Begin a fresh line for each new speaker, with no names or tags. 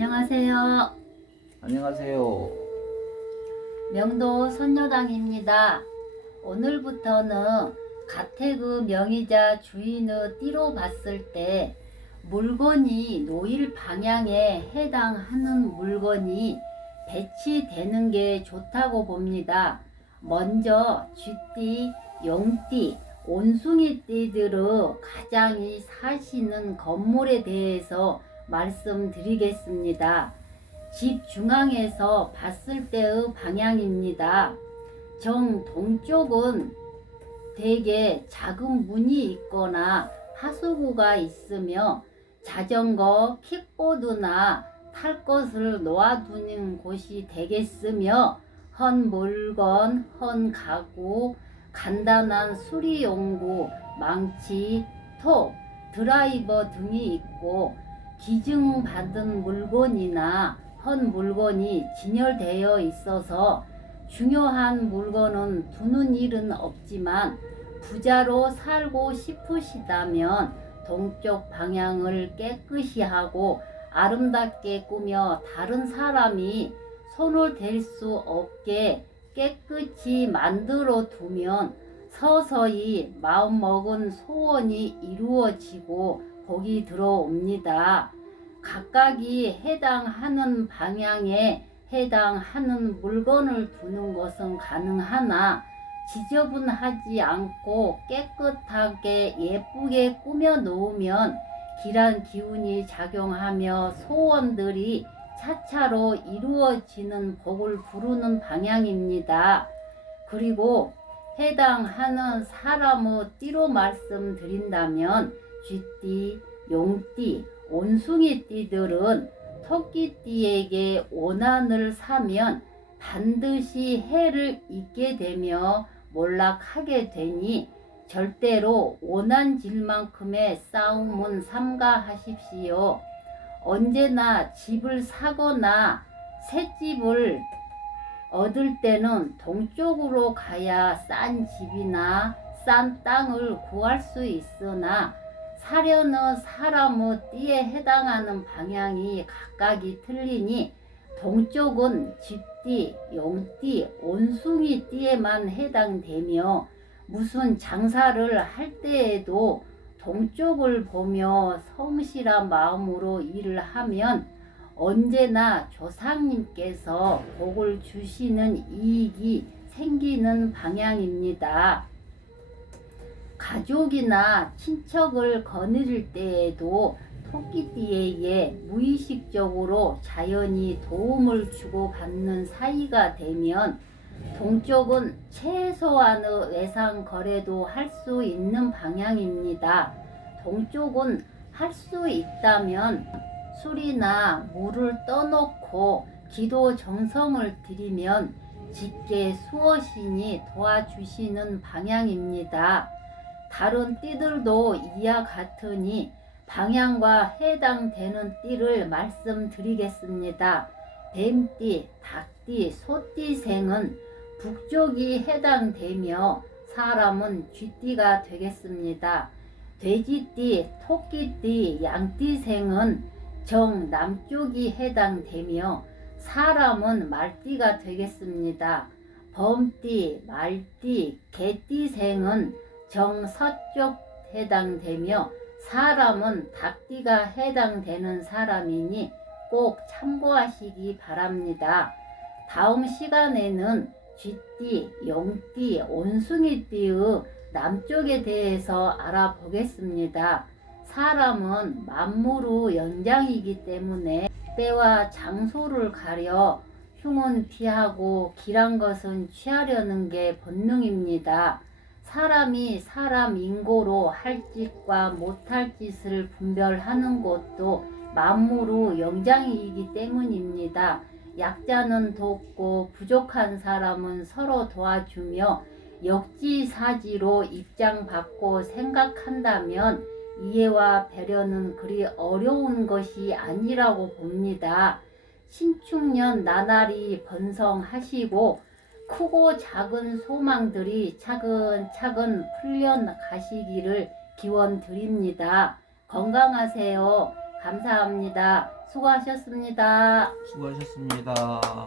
안녕하세요.
안녕하세요.
명도 선녀당입니다. 오늘부터는 가택의 명의자 주인의 띠로 봤을 때 물건이 놓일 방향에 해당하는 물건이 배치되는 게 좋다고 봅니다. 먼저 쥐띠, 용띠, 온숭이 띠들의 가장이 사시는 건물에 대해서 말씀드리겠습니다. 집 중앙에서 봤을 때의 방향입니다. 정 동쪽은 대개 작은 문이 있거나 하수구가 있으며 자전거, 킥보드나 탈 것을 놓아두는 곳이 되겠으며 헌 물건, 헌 가구, 간단한 수리용구, 망치, 톱, 드라이버 등이 있고 기증받은 물건이나 헌 물건이 진열되어 있어서 중요한 물건은 두는 일은 없지만 부자로 살고 싶으시다면 동쪽 방향을 깨끗이 하고 아름답게 꾸며 다른 사람이 손을 댈 수 없게 깨끗이 만들어 두면 서서히 마음먹은 소원이 이루어지고 복이 들어옵니다. 각각이 해당하는 방향에 해당하는 물건을 두는 것은 가능하나 지저분하지 않고 깨끗하게 예쁘게 꾸며 놓으면 길한 기운이 작용하며 소원들이 차차로 이루어지는 복을 부르는 방향입니다. 그리고 해당하는 사람의 띠로 말씀드린다면 쥐띠, 용띠, 온숭이 띠들은 토끼띠에게 원한을 사면 반드시 해를 입게 되며 몰락하게 되니 절대로 원한 질만큼의 싸움은 삼가하십시오. 언제나 집을 사거나 새 집을 얻을 때는 동쪽으로 가야 싼 집이나 싼 땅을 구할 수 있으나 사려는 사람의 띠에 해당하는 방향이 각각이 틀리니 동쪽은 쥐띠, 용띠, 온숭이 띠에만 해당되며 무슨 장사를 할 때에도 동쪽을 보며 성실한 마음으로 일을 하면 언제나 조상님께서 복을 주시는 이익이 생기는 방향입니다. 가족이나 친척을 거느릴 때에도 토끼띠에게 무의식적으로 자연히 도움을 주고 받는 사이가 되면 동쪽은 최소한의 외상 거래도 할 수 있는 방향입니다. 동쪽은 할 수 있다면 술이나 물을 떠놓고 기도 정성을 드리면 직계 수어신이 도와주시는 방향입니다. 다른 띠들도 이와 같으니 방향과 해당되는 띠를 말씀드리겠습니다. 뱀띠, 닭띠, 소띠생은 북쪽이 해당되며 사람은 쥐띠가 되겠습니다. 돼지띠, 토끼띠, 양띠생은 정 남쪽이 해당되며 사람은 말띠가 되겠습니다. 범띠, 말띠, 개띠생은 정 서쪽 해당되며 사람은 닭띠가 해당되는 사람이니 꼭 참고하시기 바랍니다. 다음 시간에는 쥐띠, 용띠, 온숭이띠의 남쪽에 대해서 알아보겠습니다. 사람은 만물의 연장이기 때문에 때와 장소를 가려 흉은 피하고 길한 것은 취하려는 게 본능입니다. 사람이 사람 인고로 할 짓과 못할 짓을 분별하는 것도 만물의 영장이기 때문입니다. 약자는 돕고 부족한 사람은 서로 도와주며 역지사지로 입장받고 생각한다면 이해와 배려는 그리 어려운 것이 아니라고 봅니다. 신축년 나날이 번성하시고 크고 작은 소망들이 차근차근 풀려가시기를 기원 드립니다. 건강하세요. 감사합니다. 수고하셨습니다.
수고하셨습니다.